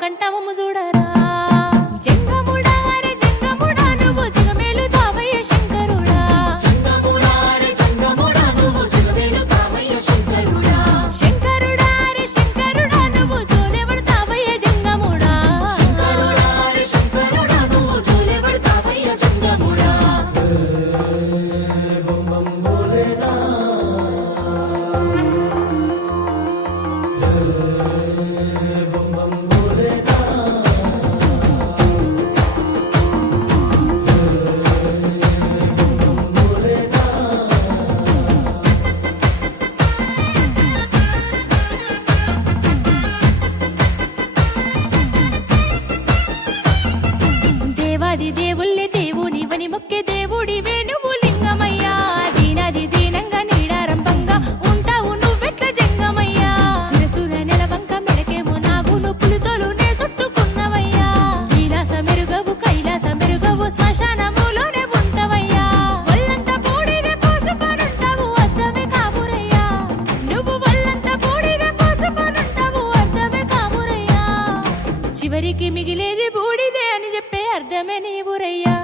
కంఠము చూడరా జంగముడా రే జంగముడా నువ్వు జగమేలు తావయ్య శంకరుడా జంగముడా రే జంగముడా నువ్వు జగమేలు తావయ్య శంకరుడా శంకరుడా రే శంకరుడా నువ్వు జోలెవడతావయ్య జంగముడా శంకరుడా రే శంకరుడా నువ్వు జోలెవడతావయ్య జంగముడా బం బం బోలేనా దేవాది దేవుళ్ళే దేవునివని మొక్కే దేవుడి వేణువు లింగమయ్యా దీనాది దీనంగా నీడారంభంగా ఉంటావు నువ్వెట్ల జంగమయ్యా శిరసుద నెలవంక మెడకేమో నాగు నొప్పులు తోలునే చుట్టుకున్నవయ్యా విలాస మెరుగవు కైలాస మెరుగవు శ్మశానములోనే ఉంటవయ్యా ఒళ్ళంతా బూడిదే పోసుకొనుంటావు అర్థమే కామురయ్యా నువ్వు ఒళ్ళంతా బూడిదే పోసుకొనుంటావు అర్థమే కామురయ్యా చివరికి మిగిలేది బూడిదే అని చెప్పే అర్థమే నీవురయ్యా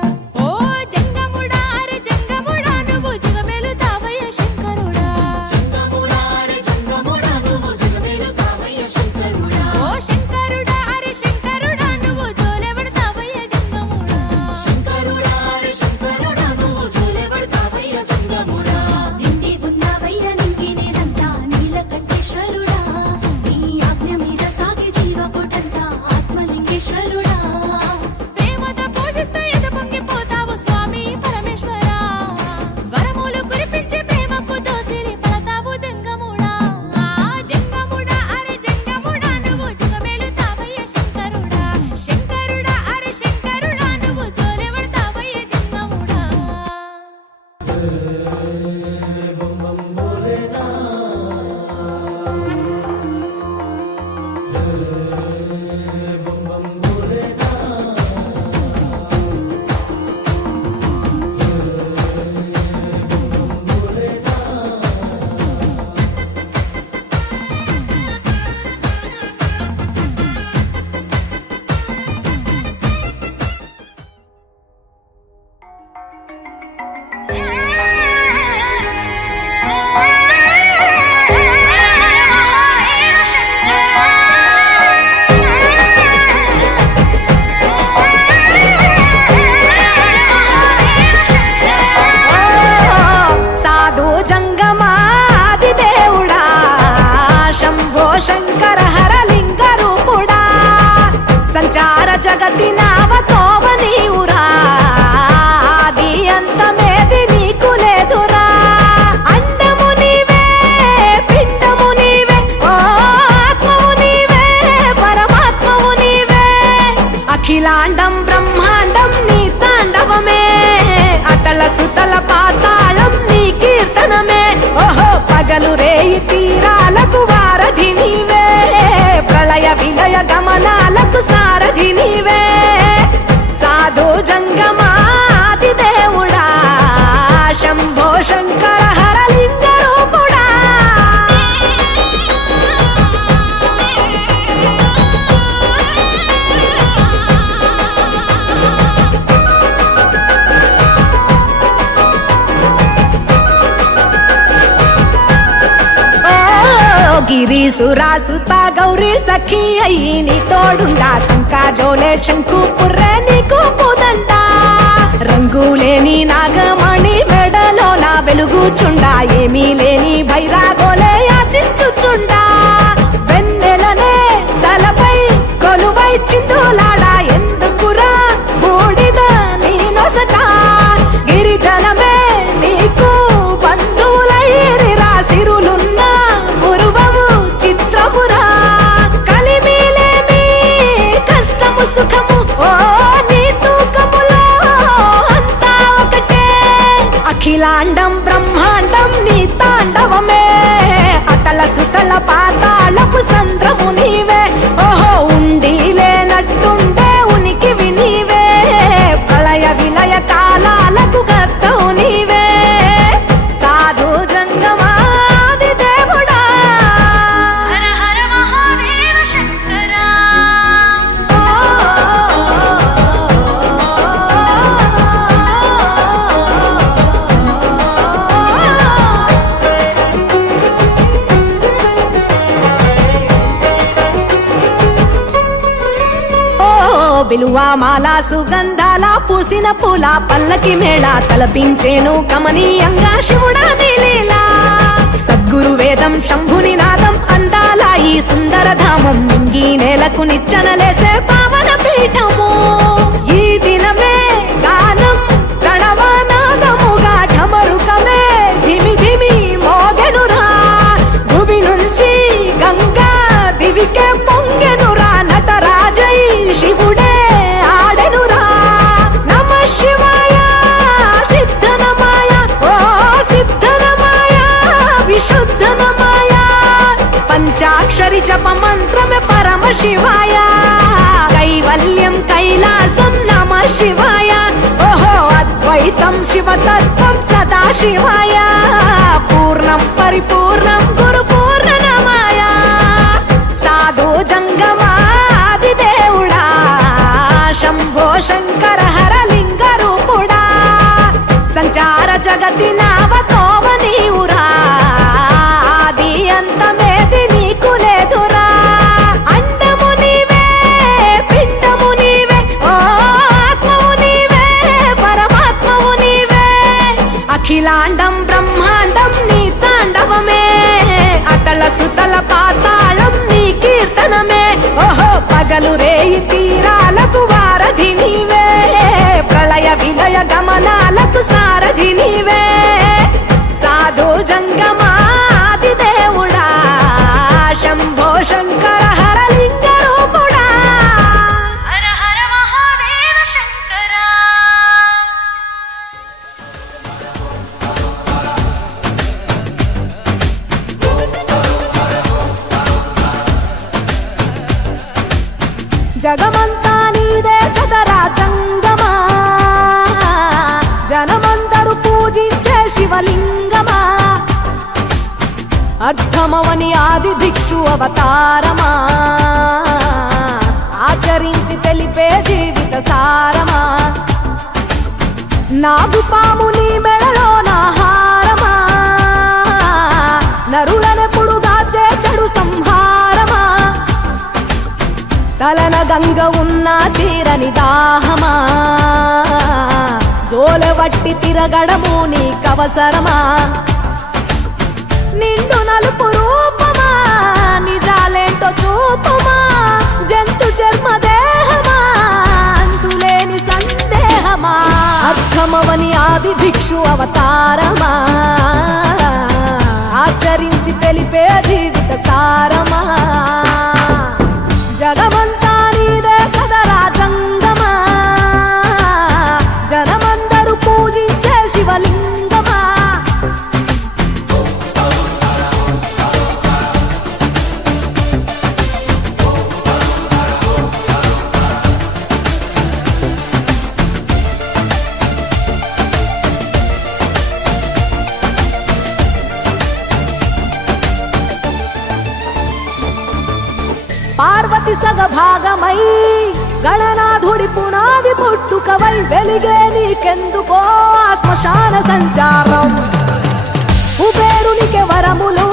ఓ జంగముడా రే జంగముడా నువ్వు జగమేలు తావయ్య శంకరుడా జంగముడా రే జంగముడా నువ్వు జగమేలు తావయ్య శంకరుడా ఓ శంకరుడా రే శంకరుడా నువ్వు జోలెవడతావయ్య జంగముడా శంకరుడా రే శంకరుడా నువ్వు జోలెవడతావయ్య జంగముడా నిండి ఉన్నవయ్య నింగి నేలంతా నీలకంఠేశ్వరుడా నీ ఆజ్ఞ మీద సాగి జీవకోటంతా ఆత్మలింగేశ్వరుడా ప్రేమతో పూజిస్తే ఎదు పొంగిపోతావు స్వామి పరమేశ్వరా వరములు కురిపించే ప్రేమకు దోసిలి పడతావు జంగముడా జంగముడా అరే జంగముడా నువ్వు జగమేలు తావయ్య శంకరుడా శంకరుడా అరే శంకరుడా నువ్వు జోలెవడతావయ్య జంగముడా సాధు జంగమాది దేవుడా శంభో శంకర హరలింగ రూపుడా సంచార జగతి నావతోవ నీవురా ఆది అంతమేది నీకు లేదురా అండము నీవే పిండము నీవే ఓ ఆత్మవు నీవే పరమాత్మవు నీవే అఖిలాండం బ్రహ్మాండం నీ తాండవమే అటల సుతల పాతాళం నీ కీర్తనమే ఓహో పగలు రేయి తీరాలకు వారధి నీవే ప్రళయ విలయ గమనాలకు సారథి నీవే సాధు జంగమాది దేవుడా శంభో శంకర హరలింగ రూపుడా గిరీసురాసుత గౌరీ సఖీ అయ్యి నీ తోడుండా శంకా జోలే శంకు పుర్రే నీకు పుదండ రంగులేని నాగమణి మెడలో నా వెలుగుచుండా ఏమీ లేని భైరాగోలే యాచించుచుండా వెన్నెలనే తలపై కొలువై చిందులాడా ఎందుకురా బూడిద నీ నొసట గిరిజనమే నీకు బంధువులైరిరా సిరులున్న పురువవు చిత్రపురా కలిమిలేమి కష్టము సుఖము ఓ నీ తూకములో అంతా ఒకటే అఖిలాండం బ్రహ్మాండం నీ తాండవమే అటల సుతల పాతాళపు సంద్రము నీవే ఓహో ఉండి లేనట్టుండే ఉనికివి నీవే ప్రళయ విలయ కాలాలకు కర్తవు నీవే సాధు జంగమాది దేవుడా హర హర మహాదేవ శంకరా బిలువామాల సుగంధాల పూసిన పూల పల్లకి మేళ తలపించేను కమనీయంగా శివుడా నీలీలా సద్గురు వేదం శంభుని నాదం అందాల ఈ సుందర ధామం ఇంగి నేలకు నిచ్చనలేసే పావన పీఠము ఈ దినమే గానం ప్రణవనాదముగా ఢమరుకమే ధిమి ధిమి మోగెనురా భూమి నుంచి గంగా దివికే పొంగెనురా నటరాజై శివుడే ఆడెనురా నమ శివాయ సిద్ధనమాయ ఓ సిద్ధనమాయ విశుద్ధనమాయ పంచాక్షరి జప మంత్రమే పరమ శివాయ కైవల్యం కైలాసం నమ శివాయ ఓహో అద్వైతం శివతత్వం సదా శివాయ పూర్ణం పరిపూర్ణం గురు పూర్ణనమాయ సాధు జంగమాది దేవుడా శంభో శంకర హరలింగ రూపుడా సంచార జగతి నావతోవ నీవురా ఆది అంతమేది నీకు లేదురా అండము నీవే పిండము నీవే ఓ ఆత్మవు నీవే పరమాత్మవు నీవే అఖిలాండం బ్రహ్మాండం నీ తాండవమే అతల సుతల పాతాళం నీ కీర్తనమే ఓహో పగలు రేయి తీరాలకు వారధి నీవే ప్రళయ విలయ గమనాలకు సారథి నీవే సాధు జంగమాది దేవుడా శంభో శంకర హరలింగ రూపుడా హర హర మహాదేవ శంకరా జగమంతా నీదే కదరా జంగమా జనమందరూ పూజించే శివలింగమా అర్థమవని ఆది భిక్షు అవతారమా ఆచరించి తెలిపే జీవిత సారమా నాగుపాము నీ మెడలో నా హారమా నరులనెప్పుడు దాచే చెడు సంహారమా తలన గంగ ఉన్న తీరని దాహమా జోలవట్టి తిరగడము నీకవసరమా నిండు నలుపు రూపమా నిజాలేంటో చూపమా జంతు చర్మ దేహమా అంతులేని సందేహమా అర్థమవని ఆది భిక్షు అవతారమా ఆచరించి తెలిపే జీవిత సారమా జగమంతా నీదే కదరా జంగమా జనమందరూ పూజించే శివలింగమా పార్వతి సగ భాగమై గణనాథుడి పునాది పుట్టుకవై వెలిగే నీకెందుకో ఆ శ్మశాన సంచారం కుబేరునికి వరములు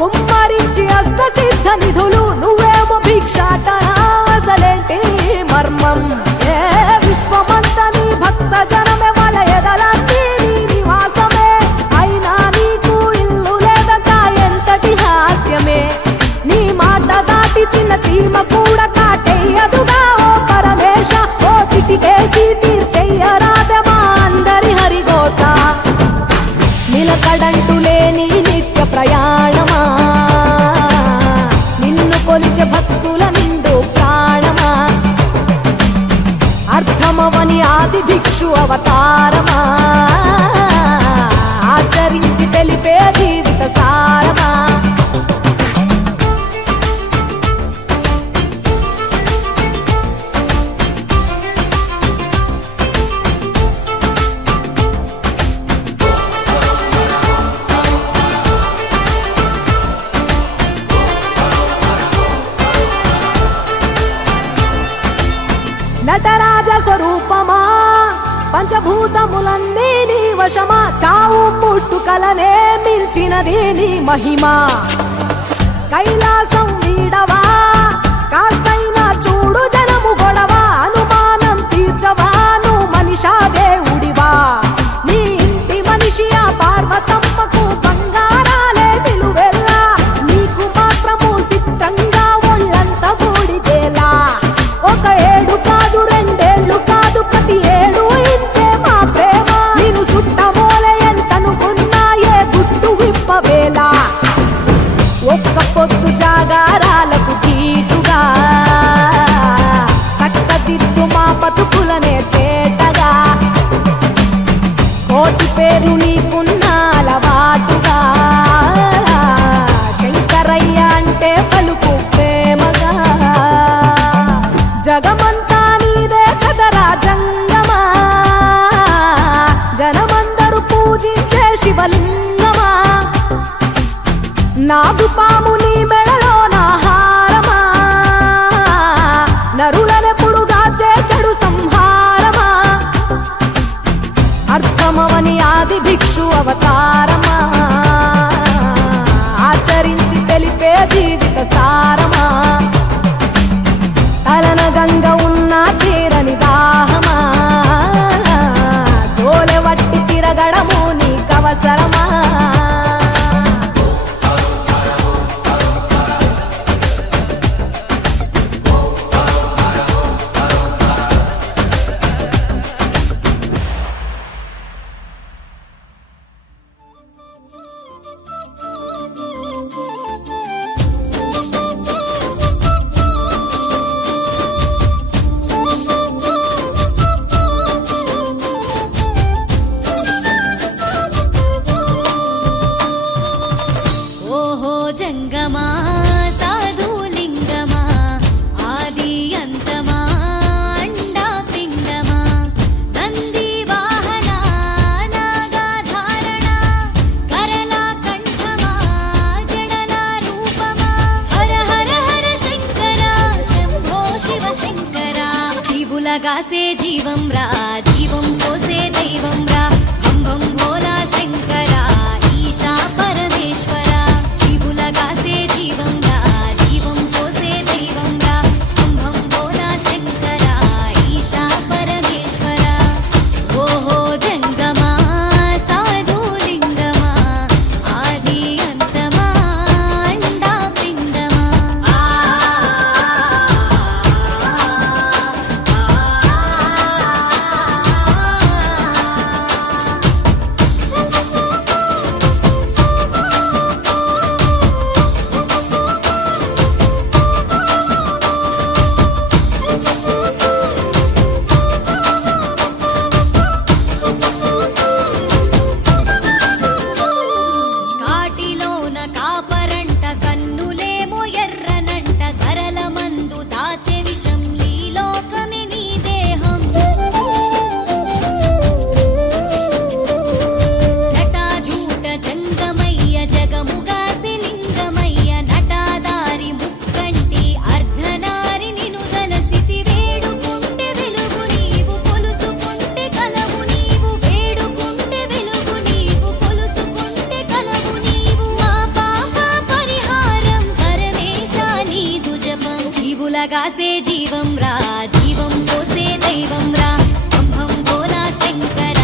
కుమ్మరించి అష్ట సిద్ధ నిధులు నువ్వేమో భిక్షాటన అసలేంటి మర్మం ఏ విశ్వమంత నీ భక్త జనమే వాళ్ళ ఎదలన్నీ నీ నివాసమే అయినా నీకు ఇల్లు లేదట ఎంతటి హాస్యమే నీ మాట దాటి చిన్న చీమ కూడా కాటేయదుగా ఓ పరమేశ ఓ చిటికేసి తీర్చెయ్యరాదమా అందరి హరిగోస నిలకడంటు లేని నిత్య ప్రయాణమా నిన్ను కొలిచే భక్తుల నిండు ప్రాణమా అర్థమవని ఆది భిక్షు అవతారమా ఆచరించి తెలిపే జీవిత సారమా నటరాజ స్వరూపమా పంచభూతములన్నీ నీ వశమా చావు పుట్టుకలనే మించినది నీ మహిమా కైలాసం వీడవా కాస్తైనా చూడు జనము గొడవ పొద్దు జాగారాలకు ధీటుగా సక్కదిద్దు మా బతుకులనే తేటగా కోటి పేరు నీకున్న అలవాటుగా శంకరయ్య అంటే పలుకు ప్రేమగా జగమంతా నీదే కదరా జంగమా జనమందరూ పూజించే శివలింగమా నాగుపాము నీ మెడలో నా హారమా నరులనెప్పుడు గాచే చెడు సంహారమా అర్థమవని ఆది భిక్షు అవతారమా ఆచరించి తెలిపే జీవిత సారమా తలన గంగ ఉన్న తీరని దాహమా జోలె వట్టి తిరగడము నీకవసరమా ఓహో జంగమా సాధులింగమా ఆది అంతమా అండా పిండమా నంది వాహన నాగాధారణ కరళ కంఠమా జడల రూపమా హర హర హర శంకర శంభో శివ శంకర జీవులగాసే జీవం రా జీవం పోసే దైవం రా భం భం భోలా శంకర ఈశా పరమేశ్వర జీవులగాసే జీవం రా జీవం పోసే దైవం రా భం భం భోలా శంకర ఈశా పరమేశ్వర ఓహో జంగమా సాధులింగమా ఆది అంతమా అండా పిండమా కాటిలోన కాపరంట కన్నులేమో ఎర్రనంట కరల మందు దాచే విషం ఈ లోకమే నీ దేహం జటాజూట జంగమయ్య జగముగాసి లింగమయ్య నటాదారి ముక్కంటి అర్ధనారి నినుదల స్థితి వేడుకుంటే వెలుగు నీవు కొలుసుకుంటే కలవు నీవు వేడుకుంటే వెలుగు నీవు కొలుసుకుంటే కలవు నీవు మా పాప పరిహారం పరమేశ నీదు జపం జీవులగాసే జీవం రా జీవం పోసే దైవం రా భం భం భోలా శంకర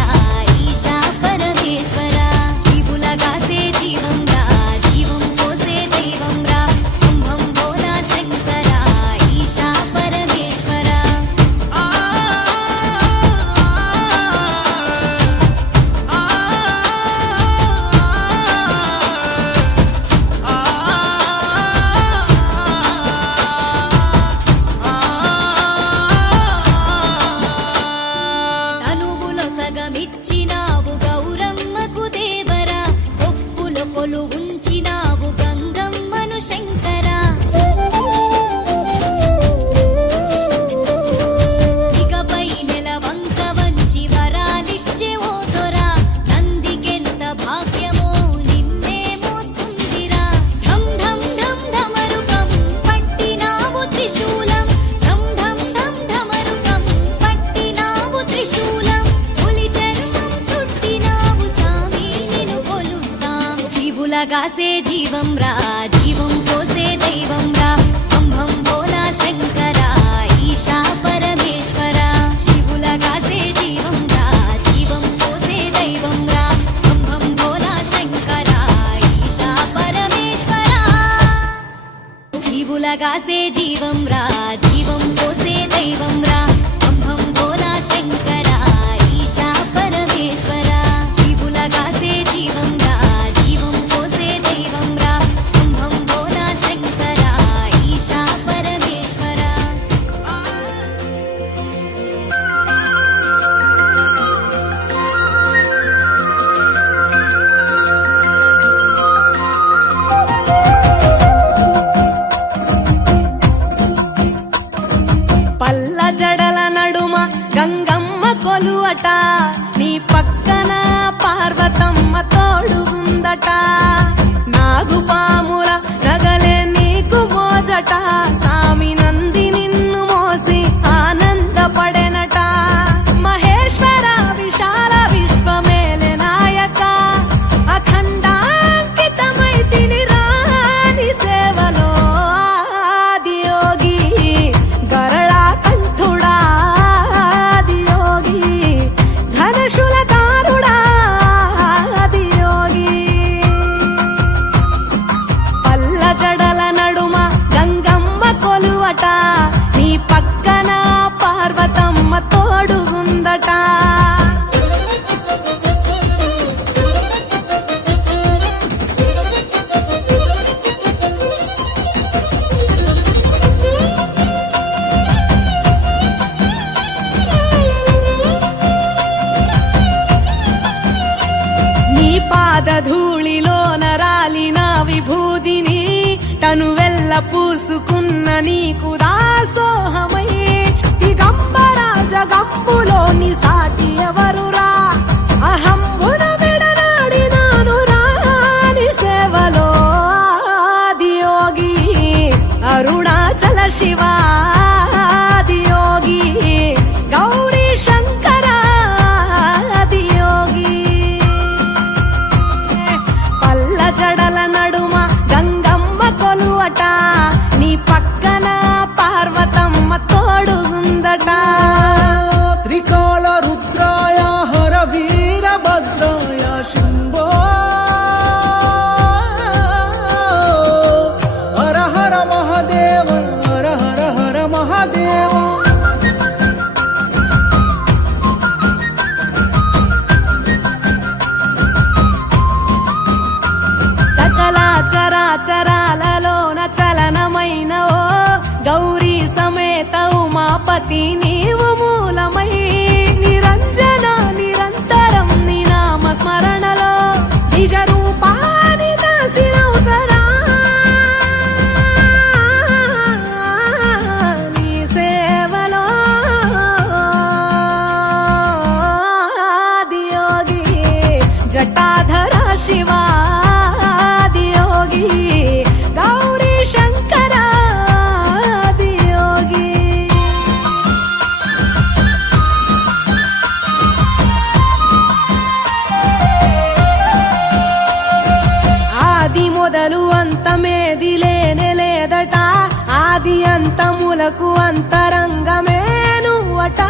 ఈశా పరమేశ్వర జీవులగాసే జీవం రా జీవం పోసే దైవం రా భం భం భోలా శంకర ఈశా పరమేశ్వర తనువులో సగమిచ్చినావు గౌరమ్మకు దేవరా ఒప్పులో కొలు ఉంచినావు గంగమ్మను శంకరా సిగపై నెల వంక వంచి వరాలిచ్చే ఓ దొరా నందికెంత భాగ్యమో నిన్నే మోస్తుందిరా ఢం ఢం ఢం ఢమరుకం పట్టినావు త్రిశూలం ఢం ఢం ఢం ఢమరుకం పట్టినావు త్రిశూలం పులి చర్మం సుట్టినావు సామి నిన్ను కొలుస్తాం జీవులగాసే జీవం రా జీవం పోసే దైవం రా భం భం భోలా శంకర ఈశా పరమేశ్వర జీవులగాసే జీవం రా జీవం పోసే దైవం రా భం భం భోలా శంకర ఈశా పరమేశ్వర జీవులగాసే జీవం రా జీవం పోసే దైవం రా భం భం భోలా శంకర ఈశా పరమేశ్వర జీవులగాసే జీవం రా జీవం పోసే దైవం రా భం భం భోలా కొలువట నీ పక్కన పార్వతమ్మ తోడుగుందట నాగుపాముల నగలే నీకు మోజట సామి నంది నిన్ను మోసి ఆనందపడెనట మహేశ్వర విశాల విశ్వమేలె నాయక అఖండాంకితమైతిని రాని సేవలో ఆదియోగి గరళా కంఠుడా ఆదియోగి ఘనశూలధారుడా ఆదియోగి పల్ల జడల నడుమ గంగమ్మ కొలువట నీ పక్కన పార్వతమ్మ తోడుగుందట నీ పాదధూళిలోన రాలిన విభూదిని తనువెల్ల పూసుకున్న నీకు దాసోహమై దిగంబర జగంబులోని సాటి ఎవరురా అహంబున విడనాడినాను రాని సేవలో ఆదియోగి అరుణాచల శివ ఆదియోగి గౌరీ శంకర ఆదియోగి పల్ల జడల నడుమ గంగమ్మ కొలువట నీ పక్కన పార్వతమ్మ తోడుగుందట త్రికాల రుద్రాయ హర వీరభద్రాయ శంభో హర హర మహాదేవ హర హర హర మహాదేవ సకల చరాచరాలలోన చలనమైన ఓ గౌరీ సమేత ఉమాపతి నీవు మూలమై నిరంజన నిరంతరం నీ నామ స్మరణలో నిజ రూపాని దాసినవుతరా నీ సేవలో ఆదియోగి జటాధర శివ ఆదియోగి గౌరీ శంకర ఆదియోగి ఆది మొదలు అంతమేది లేనే లేదట ఆది అంతములకు అంతరంగమే నువ్వట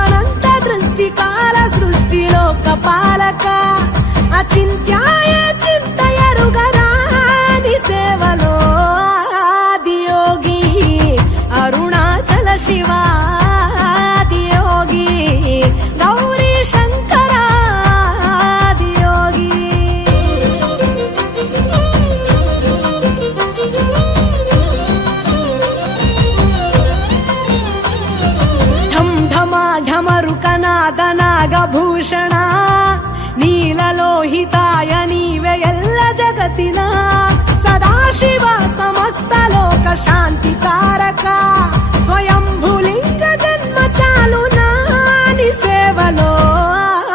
అనంత దృష్టి కాల సృష్టిలోక పాలక అచింత్యాయ చింతయరుగరాని సేవలో ఆదియోగి అరుణాచల శివ ఆదియోగి గౌరీ శంకర ఆదియోగి ఢం ఢమా ఢమరుకనాద నాగభూషణ నీలలోహితాయ నీవే ఎల్ల జగతిన సదాశివ సమస్త లోక శాంతి కారక స్వయంభులింగ జన్మ చాలు నాని సేవలో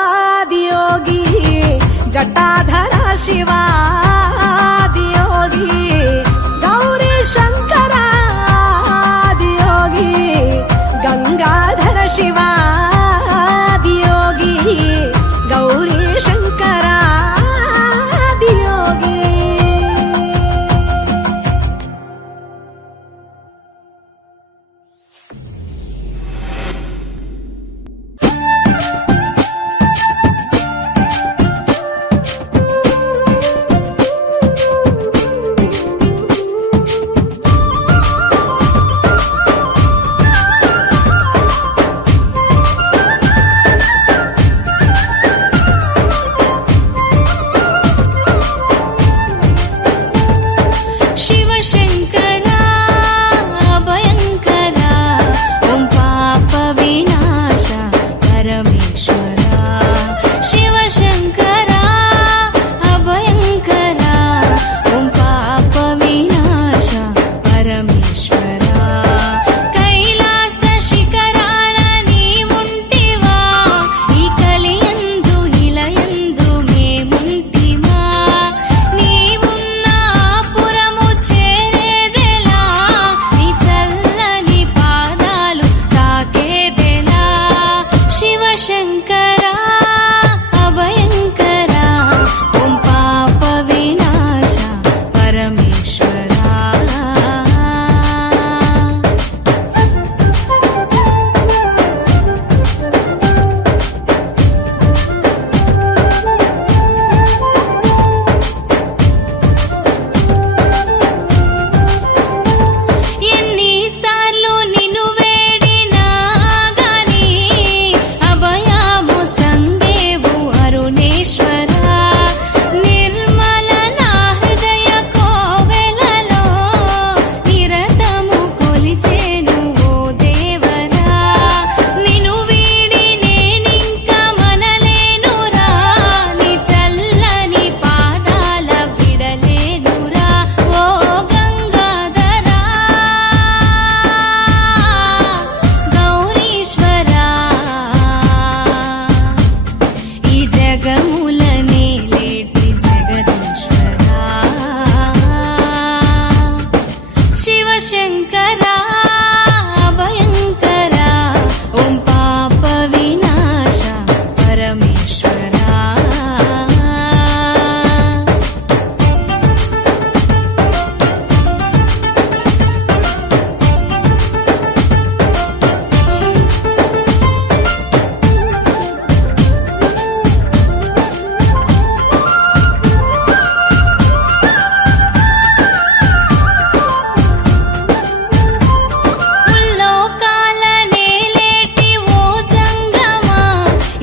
ఆదియోగి జటాధర శివ ఆదియోగి గౌరీ శంకర ఆదియోగి గంగాధర శివ ఆదియోగి గౌరీ శంకర ఆదియోగి శివశంకరా భయంకరా ఓం పాప వినాశ పరమేశ్వరా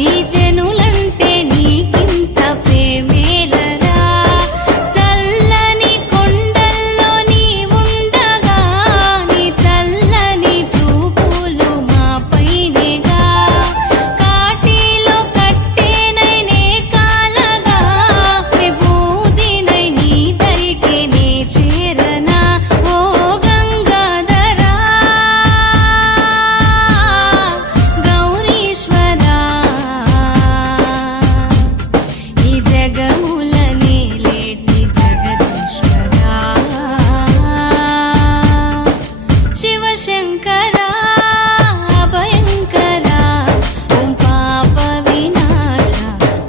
ఈ జనులంటే నీకింత ప్రేమేలరా చల్లని కొండల్లో నీ ఉండగా నీ చల్లని చూపులు మా పైనేగా కాటిలో కట్టేనైనే కాలగా విభూదినై నీ దరికే నే చేరనా ఓ గంగాధరా గౌరీశ్వరా ఈ జగములనే లేటి జగదీశ్వరా శివశంకరా భయంకరా ఓం పాప వినాశ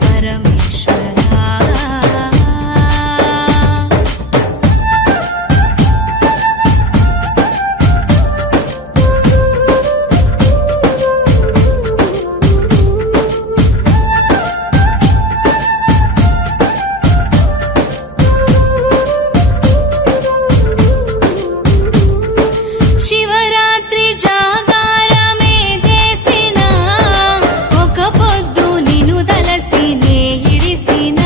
పరమేశ్వరా శివరాత్రి జాగారమే చేసిన ఒక పొద్దు నిన్ను తలసి నే ఇడిసిన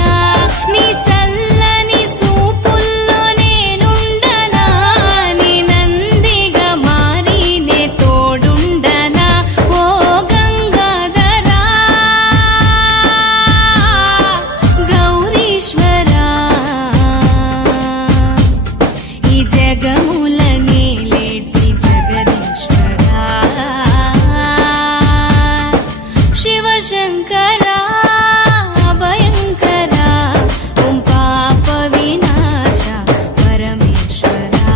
నీ చల్లని సూపుల్లో నేనుండనా నీ నందిగా మారి నే తోడుండనా ఓ గంగాధరా గౌరీశ్వరా ఈ జగములనే లేటి జగదీశ్వరా శివశంకరా భయంకరా ఓం పాప వినాశ పరమేశ్వరా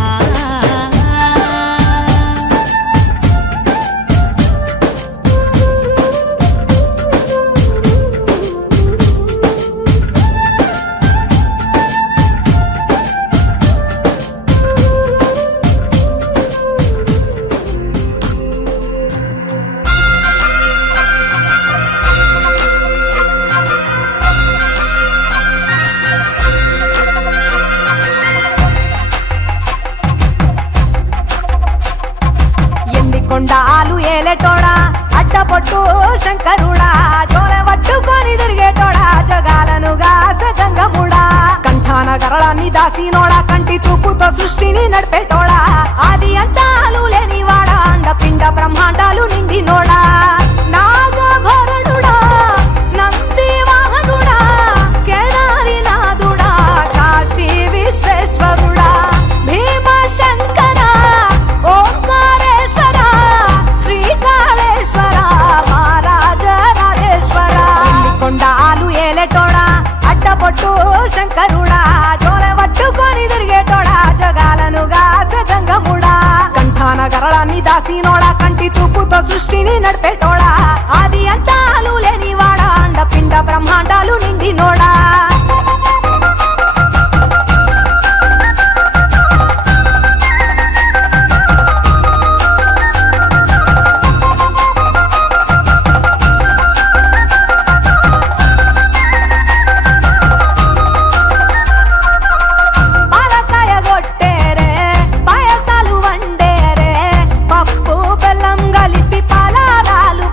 ఎన్ని కొండాలు ఏలేటోడా అడ్డపొట్టు శంకరుడా జోల పట్టుకొని తిరిగేటోడా జగాలను గాస జంగముడా కంఠాన గరళాన్ని దాసినోడా కంటి చూపుతో సృష్టిని నడిపేటోడా ఆది అంతాలు లేనివాడా అండపిండ బ్రహ్మాండాలు నిండినోడా నాగభరణుడా నంది వాహనుడా కేదారినాథుడా కాశీ విశ్వేశ్వరుడా భీమశంకర ఓంకారేశ్వర శ్రీకాళేశ్వర మహారాజ రాజేశ్వర కొండాలు ఏలేటోడా అడ్డపొట్టు శంకరుడా జోల పట్టుకొని తిరిగేటోడా జగాలను గాస జంగముడా కంఠాన గరళాన్ని దాసినోడా కంటి చూపుతో సృష్టిని నడిపేటోడా ఆది అంతాలు లేనివాడా అండపిండ బ్రహ్మాండాలు నిండినోడా పాలకాయ కొట్టేరే పాయసాలు వండేరే పప్పు బెల్లం కలిపి పలారాలు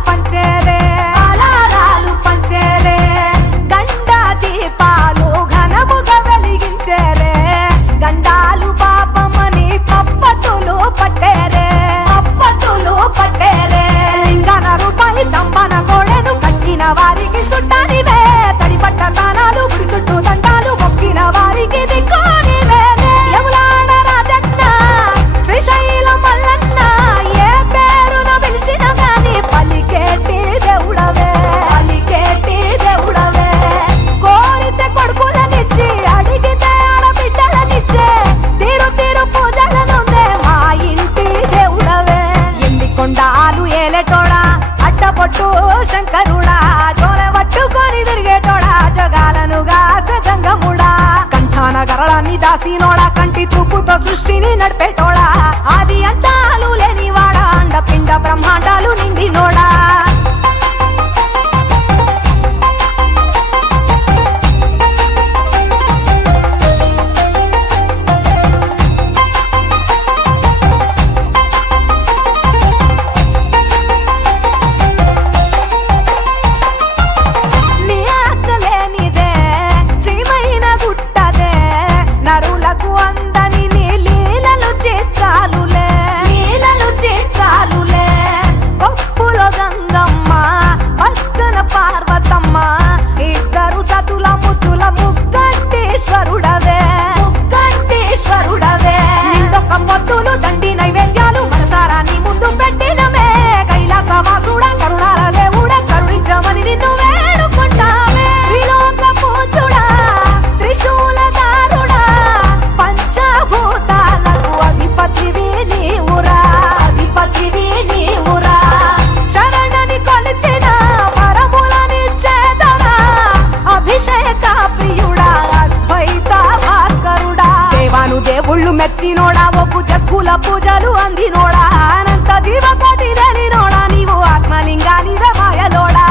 ఎక్కుల పూజలు అందినోడా అనంత జీవకోటి లేనినోడా నీవు ఆత్మలింగాని రమాయలోడా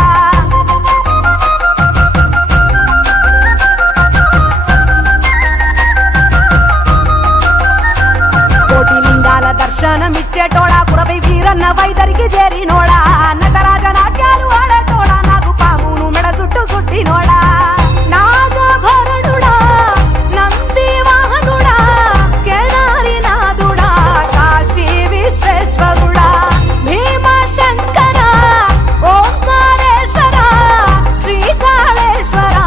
కోటి లింగాల దర్శనమిచ్చేటోడా కురవై వీరన్న వైదరికి చేరినోడా నటరాజ నాట్యాలు ఆడేటోడా నాకు పామును మెడ చుట్టూ సుట్టినోడా నాగభరణుడా నంది వాహనుడా కేదారి నాథుడా కాశీ విశ్వేశ్వరుడా భీమశంకర ఓంకారేశ్వర శ్రీకాళేశ్వర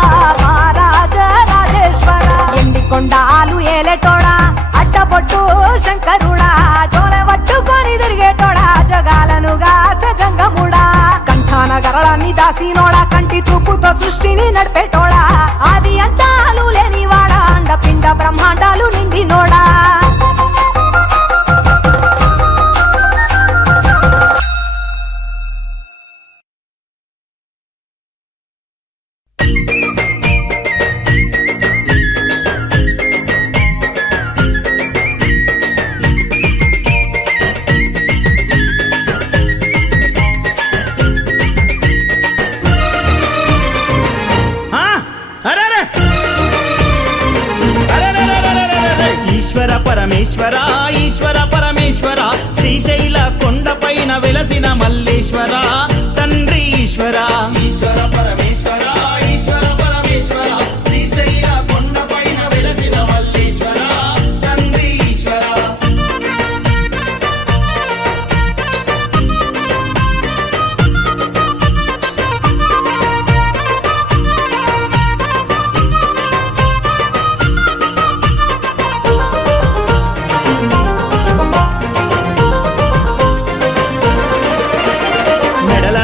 మహారాజ రాజేశ్వర ఎండికొండాలు ఏలేటోడా అడ్డబొట్టు శంకరుడా చోలె పట్టుకొని తిరిగేటోడా జగాలను గాసె జంగముడా కంఠాన గరళాన్ని దాసినోడా కంటి చూపుతో సృష్టిని నడిపేటోడా ఆది అంతాలు లేనివాడా అండపిండ బ్రహ్మాండాలు నిండినోడా ఈశ్వర పరమేశ్వర ఈశ్వర పరమేశ్వర శ్రీశైల కొండపైన వెలసిన మల్లేశ్వర తండ్రి ఈశ్వర ఈశ్వర పరమేశ్వర ఈశ్వర పరమేశ్వర శ్రీశైల కొండపైన వెలసిన మల్లేశ్వర తండ్రి ఈశ్వర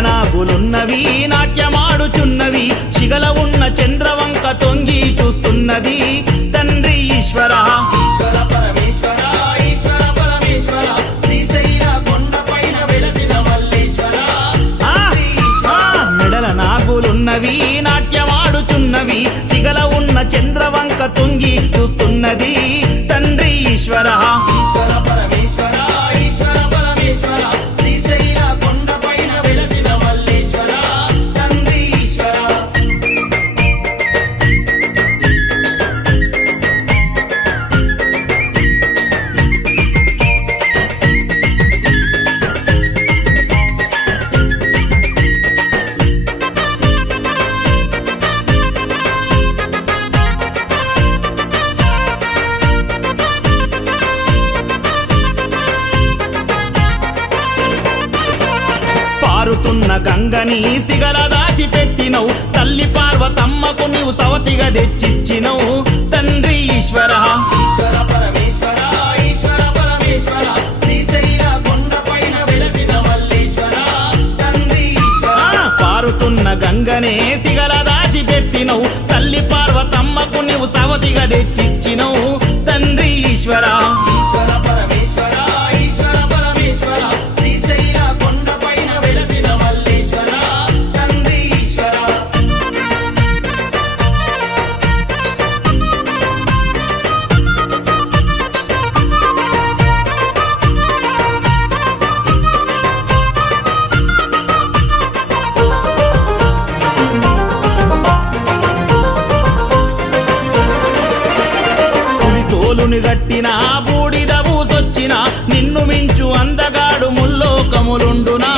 నాగులున్నవి నాట్యమాడుచున్నవి శిగల ఉన్న చంద్రవంక తొంగి చూస్తున్నది తండ్రి ఈశ్వర ఈశ్వర పరమేశ్వర ఈశ్వర పరమేశ్వర శ్రీశైల కొండపైన వెలసిన మల్లేశ్వర మెడల నాగులున్నవి నాట్యమాడుచున్నవి శిగల ఉన్న చంద్రవంక తొంగి చూస్తున్నది తండ్రి ఈశ్వర ఈశ్వర పరమేశ్వర ఈశ్వర పరమేశ్వర శ్రీశైల కొండపైన వెలసిన మల్లేశ్వర తండ్రి ఈశ్వర పారుతున్న గంగని సిగల దాచిపెట్టినవు తల్లి పార్వతమ్మకు నీవు సవతిగా తెచ్చిచ్చినవు తండ్రి ఈశ్వర ఈశ్వర పరమేశ్వర ఈశ్వర పరమేశ్వర శ్రీశైల కొండపైన వెలసిన మల్లేశ్వర తండ్రి ఈశ్వర పారుతున్న గంగనే సిగల దాచిపెట్టినవు తల్లి పార్వతమ్మకు నీవు సవతిగా తెచ్చిచ్చినవు తండ్రి ఈశ్వర ఈశ్వర పరమేశ్వర ఈశ్వర పరమేశ్వర శ్రీశైల కొండపైన వెలసిన మల్లేశ్వర తండ్రి ఈశ్వర పులితోలుని గట్టిన బూడిద బూసొచ్చిన నిన్ను మించు అందగాడు ముల్లోకములుండునా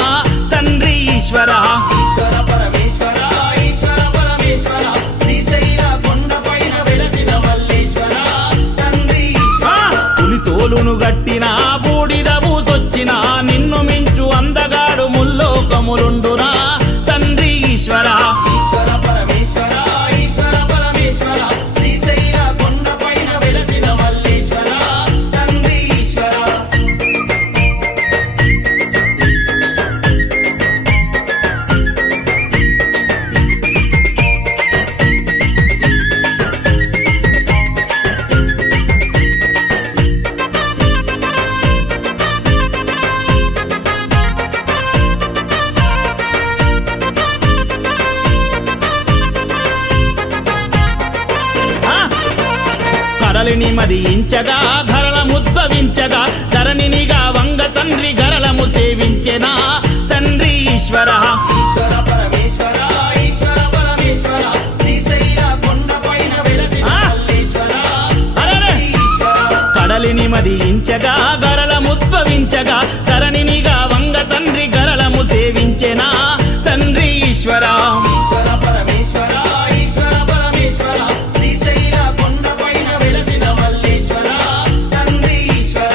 తండ్రి ఈశ్వర ఈశ్వర పరమేశ్వర ఈశ్వర పరమేశ్వర శ్రీశైల కొండపైన వెలసిన మల్లేశ్వర తండ్రి ఈశ్వర పులితోలును గట్టిన బూడిద బూసొచ్చిన నిన్ను మించు అందగాడు ముల్లోకములుండునా తండ్రి ఈశ్వర ఈశ్వర పరమేశ్వర ఈశ్వర పరమేశ్వర శ్రీశైల కొండపైన వెలసిన మల్లేశ్వర తండ్రి ఈశ్వర కడలిని మదించగా ధరల ముద్దవించగా ఉద్భవించగా గరళముద్భవించగా ధరణినిగా వంగ తండ్రి గరళము సేవించెనా తండ్రి ఈశ్వరా ఈశ్వర పరమేశ్వర ఈశ్వర పరమేశ్వర శ్రీశైల కొండపైన వెలసిన మల్లేశ్వర తండ్రి ఈశ్వర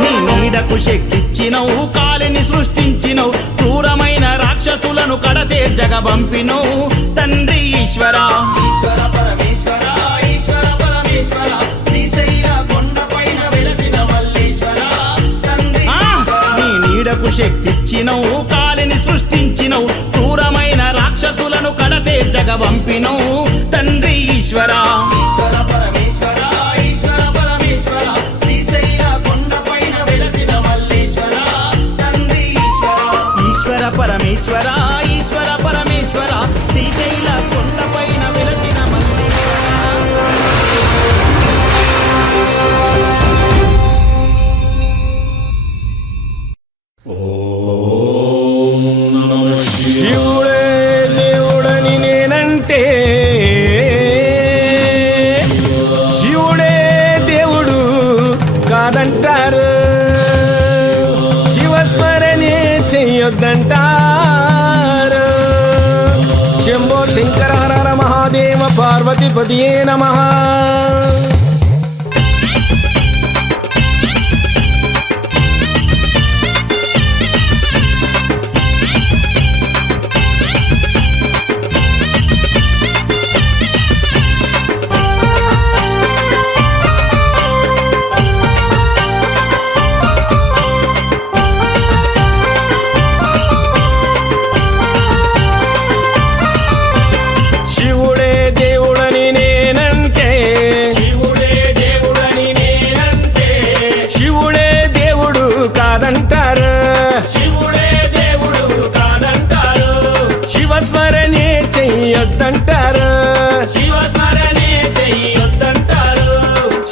నీ నీడకు శక్తిచ్చినవు కాలిని సృష్టించినవు క్రూరమైన రాక్షసులను కడతేర్చగ పంపినవు తండ్రి ఈశ్వరా ఈశ్వర పరమేశ్వర ఈశ్వర పరమేశ్వర శ్రీశైల కొండపైన వెలసిన మల్లేశ్వర తండ్రి నీ నీడకు శక్తిచ్చినవు కాలిని సృష్టించినవు క్రూరమైన రాక్షసులను కడతేర్చగ పంపినవు తండ్రి ఈశ్వరా ఈశ్వర పరమేశ్వర ఈశ్వర పరమేశ్వర శ్రీశైల కొండపైన వెలసిన మల్లేశ్వర తండ్రి ఈశ్వర పరమేశ్వర ఈశ్వర పరమేశ్వర శ్రీశైల కొండపైన వెలసిన మల్లేశ్వర శివుడే దేవుడని నేనంటే శివుడే దేవుడు కాదంటారు శివస్మరణే చెయ్యొద్దంటారు శంభో శంకర హర హర మహాదేవ పార్వతీపతియే నమః శివుడే దేవుడని నేనంటే శివుడే దేవుడని నేనంటే శివుడే దేవుడు కాదంటారు శివుడే దేవుడు కాదంటారు శివస్మరణే చెయ్యొద్దంటారు శివస్మరణే చెయ్యొద్దంటారు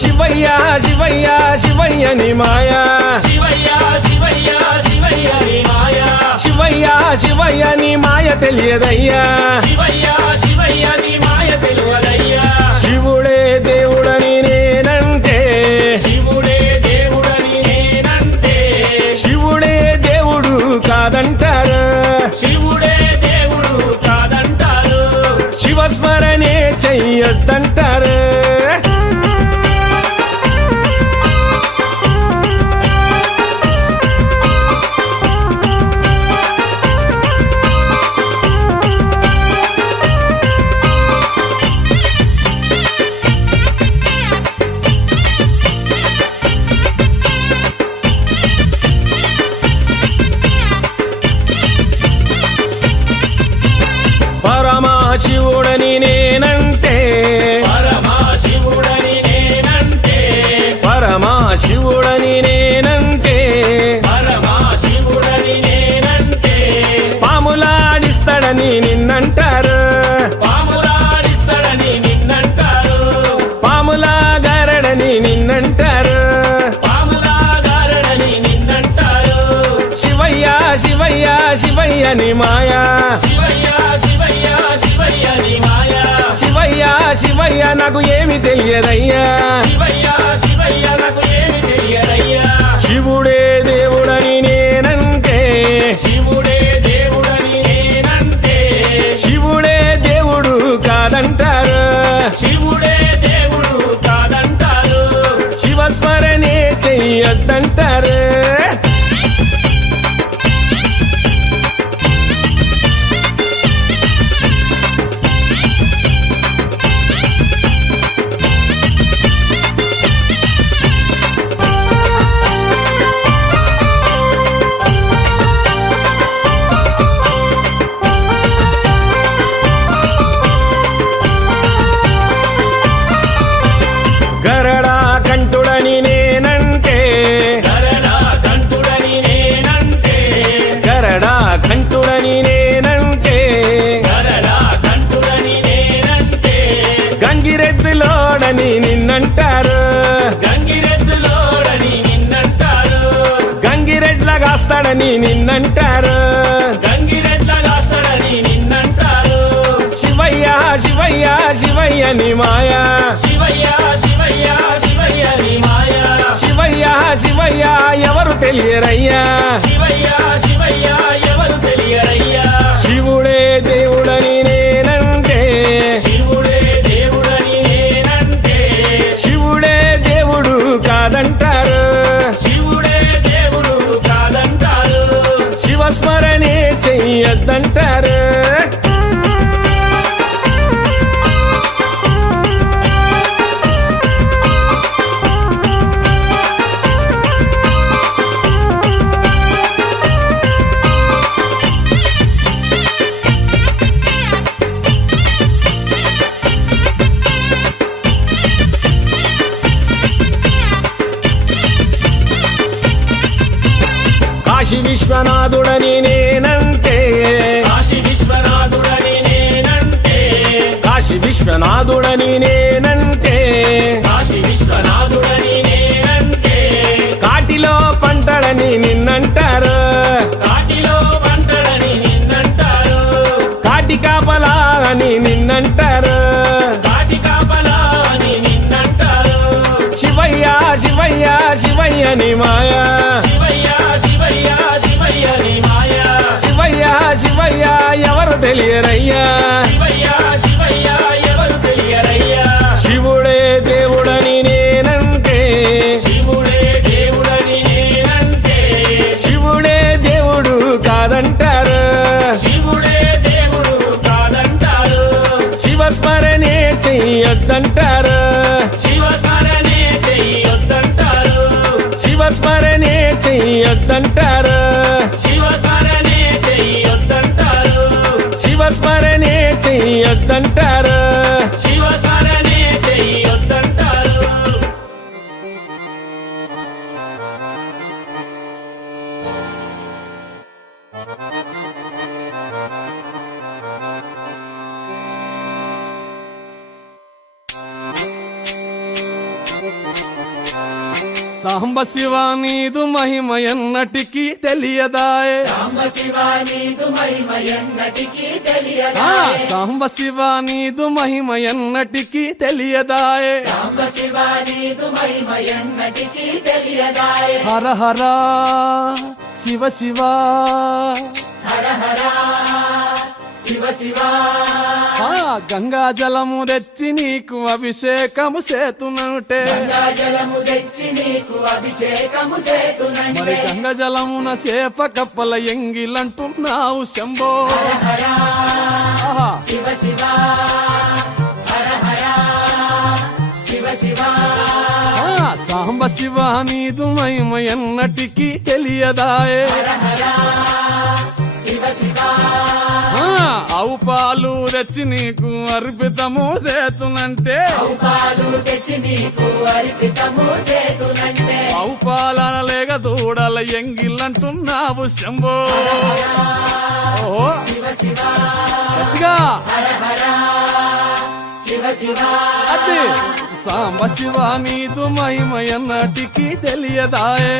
శివయ్య శివయ్య శివయ్య ని మాయా శివయ్య శివయ్య శివయ్య ని మాయా శివయ్య శివయ్య ని మాయ తెలియదయ్యా శివయ్య శివయ్య ని మాయ తెలియదయ్యా శివుడే దేవుడని నేనంటే శివుడే దేవుడని నేనంటే శివుడే దేవుడు కాదంటారు శివుడే దేవుడు కాదంటారు శివస్మరణే చెయ్యొద్దంటారు పరమశివుడని నేనంటే పరమశివుడని నేనంటే పరమశివుడని నేనంటే పరమశివుడని నేనంటే పాములాడిస్తాడని నిన్నంటారు పాములాడిస్తాడని నిన్నంటారు పాములాగారడని నిన్నంటారు పాములాగారడని నిన్నంటారు శివయ్య శివయ్య శివయ్య ని మాయా శివయ్య శివయ్య శివయ్య ని మాయా శివయ్య శివయ్య నాకు ఏమి తెలియదయ్యా శివయ్య శివయ్య నాకు ఏమి తెలియదయ్యా శివుడే దేవుడని నేనంటే శివుడే దేవుడని నేనంటే శివుడే దేవుడు కాదంటారు శివుడే దేవుడు కాదంటారు శివస్మరణే చెయ్యొద్దంటారు గరడా కంటుడని నేనంటే గరడా కంటుడని నేనంటే గరడా కంటుడని నేనంటే గరడా కంటుడని నేనంటే గంగిరెద్దు అని నిన్నంటారు గంగిరెద్దులోడని నిన్నంటారు గంగిరెడ్లగాస్తాడని నిన్నంటారు గంగిరెద్లగాస్తాడని నిన్నంటారు శివయ్య శివయ్య శివయ్య ని మాయా శివయ్య శివయ్య శివయ్య నీ మాయ శివయ్య శివయ్య ఎవరు తెలియరయ్యా శివయ్య శివయ్య ఎవరు తెలియరయ్యా శివుడే దేవుడని నేనంటే శివుడే దేవుడని నేనంటే శివుడే దేవుడు కాదంటారు శివుడే దేవుడు కాదంటారు శివస్మరణే చెయ్యొద్దంటారు కాశీ విశ్వనాథుడని నేనంటే కాశీ విశ్వనాథుడని నేనంటే కాశీ విశ్వనాథుడని నేనంటే కాశీ విశ్వనాథుడని నేనంటే కాటిలో పంటడని నిన్నంటారు కాటిలో పంటడని నిన్నంటారు కాటి కాపలా అని నిన్నంటారు కాటి కాపలా అని నిన్నంటారు శివయ్య శివయ్య శివయ్య ని మాయా శివయ్య శివయ్య శివయ్య నీ మాయ శివయ్య శివయ్య ఎవరు తెలియరయ్యా శివయ్య శివయ్య ఎవరు తెలియరయ్యా శివుడే దేవుడని నేనంటే శివుడే దేవుడని నేనంటే శివుడే దేవుడు కాదంటారు శివుడే దేవుడు కాదంటారు శివస్మరణే చెయ్యొద్దంటారు శివస్మరణే చెయ్యొద్దంటారు శివస్మరణే చెయ్యొద్దంటారు శివస్మరణే చెయ్యొద్దంటారు శివస్మరణే చెయ్యొద్దంటారు శివస్మరణే చెయ్యొద్దంటారు సాంబ శివ నీదు మహిమ ఎన్నటికీ తెలియదాయే సాంబ శివ నీదు మహిమ ఎన్నటికీ తెలియదాయే హర హర శివ శివ గంగా జలము తెచ్చి నీకు అభిషేకము చేతునంటే మరి గంగ జలమున సేప కప్పల ఎంగిలంటున్నావు శంభో ఆహా. సాంబ శివ నీదు మహిమ ఎన్నటికీ తెలియదాయే ఆవు పాలు తెచ్చి నీకు అర్పితము చేతునంటే ఆవు పాలన లేక దూడల ఎంగిల్లంటున్నావు శంభో ఓహో గట్టిగా అది సాంబ శివ నీదు మహిమ ఎన్నటికీ తెలియదాయే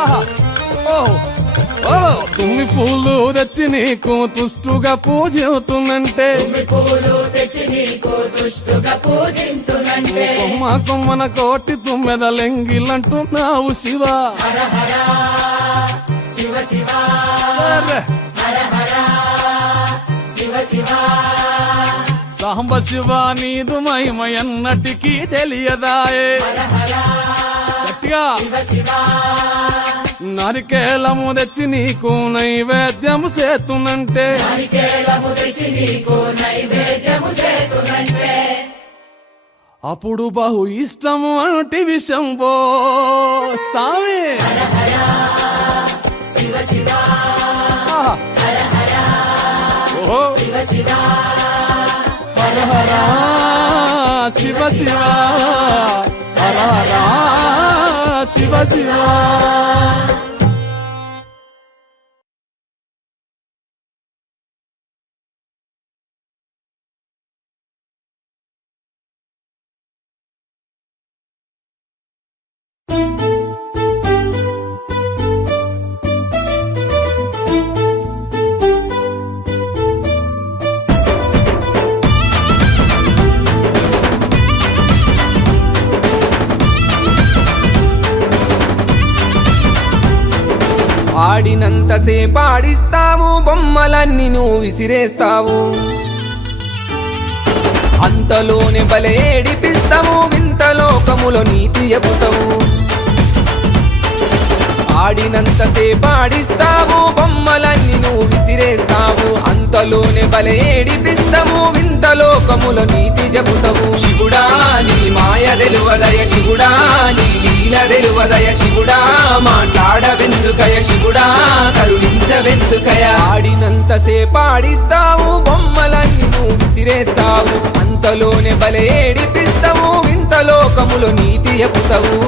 ఆహా ఓహో ఓ తుమ్మి పూలు తెచ్చి నీకు తుష్టుగా పూజవుతున్నంటే కొమ్మ కొమ్మన కోటి తుమ్మెదలెంగిలంటున్నావు శివ అరే. సాంబ శివ నీదు మహిమ ఎన్నటికీ తెలియదాయే గట్టిగా నరికేలము తెచ్చి నీకు నైవేద్యము చేతునంటే అప్పుడు బహు ఇష్టము అంటే విషంబో సామి ఆహా. ఓహో. హర హర శివ శివ హర హర శివ శివ ఆడినంతసేపు ఆడిస్తావు బొమ్మలన్నీ నువ్వు విసిరేస్తావు అంతలోనే బలే ఏడిపిస్తావు వింత లోకములో నీతి చెబుతావు ఆడినంతసేపు ఆడిస్తావు బొమ్మలన్నీ నువ్వు విసిరేస్తావు అంతలోనే బలే ఏడిపిస్తావు వింత లోకములో నీతి చెబుతావు శివుడా నీ మాయ తెలువదయ శివుడా నీ లీల తెలువదయ శివుడా మాట్లాడవెందుకయ శివుడా కరుణించవెందుకయ ఆడినంతసేపు ఆడిస్తావు బొమ్మలన్నీ నువ్వు విసిరేస్తావు అంతలోనే బలే ఏడిపిస్తావు వింత లోకములో నీతి చెబుతావు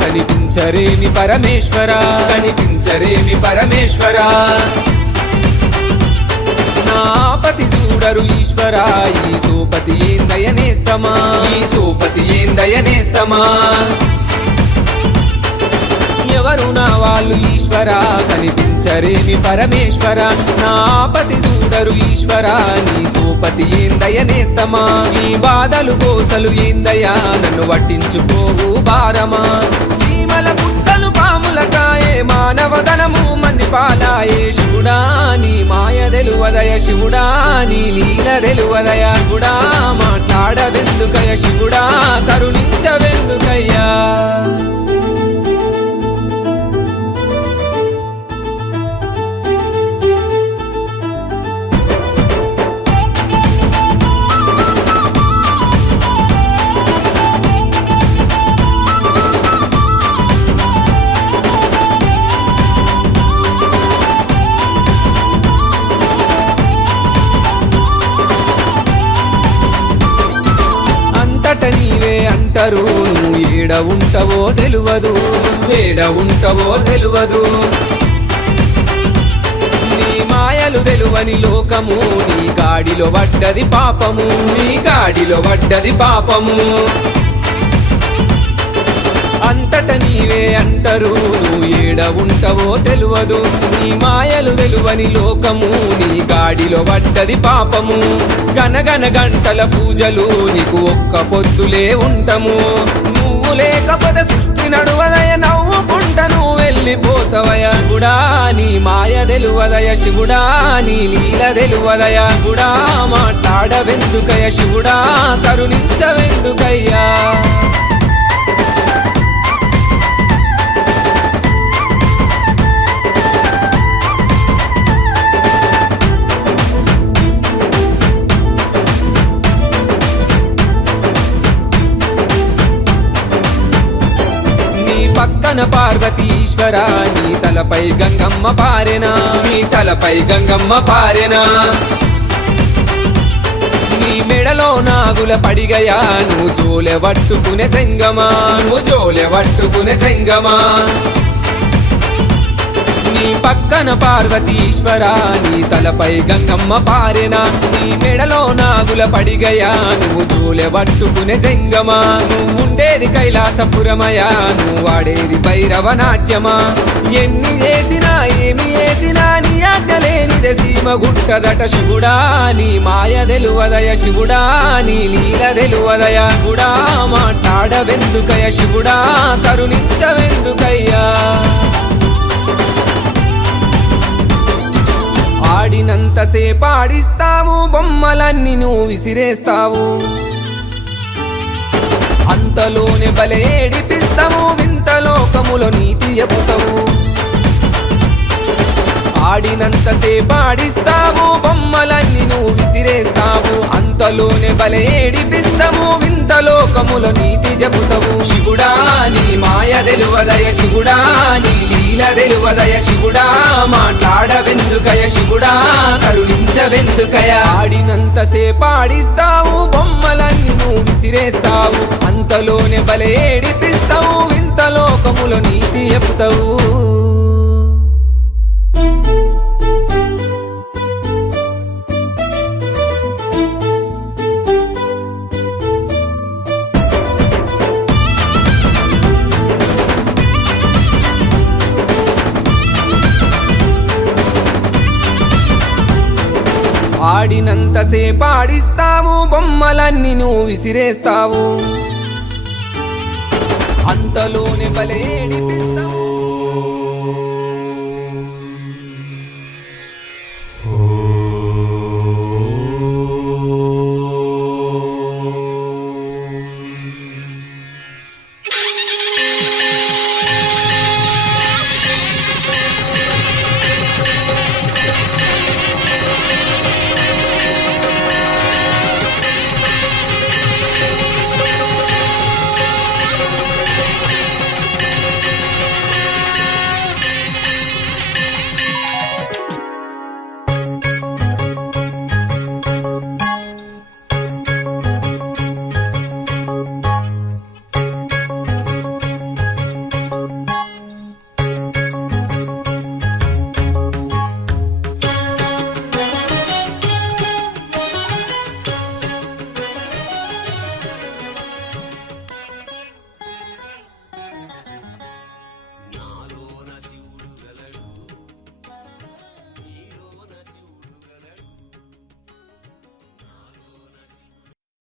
కనిపించరేమి పరమేశ్వరా కనిపించరేమి పరమేశ్వరా నా పతి చూడరు ఈశ్వరా ఈ సోపతి ఏం దయనేస్తమా ఈ సోపతి ఏం దయనేస్తమా ఎవరు నా వాళ్ళు ఈశ్వరా కనిపించరేమి పరమేశ్వరా నా పతి చూడరు ఈశ్వరా నీ సోపతి ఏం దయనేస్తమా ఈ బాధలు కోసలు ఏందయ్యా నన్ను పట్టించుకోవు భారమా చీమల పుట్టలు పాముల కాయే మానవదనము మంది పాలాయే శివుడా నీ మాయ తెలువదయ శివుడా నీ లీల తెలువదయ శివుడా మాట్లాడవెందుకయ శివుడా కరుణించవెందుకయ్యా నీవే అంటారు నువ్వు ఏడ ఉంటావో తెలువదు ఏడ ఉంటావో తెలువదు నీ మాయలు తెలువని లోకము నీ గాడిలో పడ్డది పాపము నీ గాడిలో పడ్డది పాపము అంతట నీవే అంటారు నువ్వు ఏడ ఉంటావో తెలువదు నీ మాయలు తెలువని లోకము నీ గాడిలో పడ్డది పాపము గనగన గంటల పూజలు నీకు ఒక్క పొద్దులే ఉంటాము నువ్వు లేకపోతే సృష్టి నడువదయ నవ్వుకుంట నువ్వు వెళ్ళిపోతావయ శివుడా నీ మాయ తెలువదయ శివుడా నీ లీల తెలువదయ శివుడా మాట్లాడవెందుకయ శివుడా కరుణించవెందుకయ్యా పక్కన పార్వతీశ్వర నీ తలపై గంగమ్మ పారెనా నీ తలపై గంగమ్మ పారెనా నీ మెడలో నాగుల పడిగయా నువ్వు జోలె పట్టుకునే చెంగమా నువ్వు జోలె పట్టుకునే చెంగమా నీ పక్కన పార్వతీశ్వర నీ తలపై గంగమ్మ పారెనా నీ మెడలో నాగుల పడిగయా నువ్వు జోలె పట్టుకునే జంగమా నువ్వు ఉండేది కైలాసపురమయా నువ్వు వాడేది భైరవ నాట్యమా ఎన్ని చేసినా ఏమి చేసినా నీ ఆజ్ఞలేనిదే సీమ గుట్టదట శివుడా నీ మాయ తెలువదయ శివుడా నీ లీల తెలువదయ శివుడా మాట్లాడవెందుకయ శివుడా కరుణించవెందుకయ్యా ఆడినంతసేపు ఆడిస్తావు బొమ్మలన్నీ నువ్వు విసిరేస్తావు అంతలోనే బలే ఏడిపిస్తావు వింత లోకములో నీతి చెబుతావు ఆడినంతసేపు ఆడిస్తావు బొమ్మలన్నీ నువ్వు విసిరేస్తావు అంతలోనే బలే ఏడిపిస్తావు వింత లోకములో నీతి చెబుతావు శివుడా నీ మాయ తెలువదయ శివుడా నీ లీల తెలువదయ శివుడా మాట్లాడవెందుకయ శివుడా కరుణించవెందుకయ ఆడినంతసేపు ఆడిస్తావు బొమ్మలన్నీ నువ్వు విసిరేస్తావు అంతలోనే బలే ఏడిపిస్తావు వింత లోకములో నీతి చెబుతావు ఆడినంతసేపు ఆడిస్తావు బొమ్మలన్నీ నువ్వు విసిరేస్తావు అంతలోనే బలే ఏడిపిస్తావు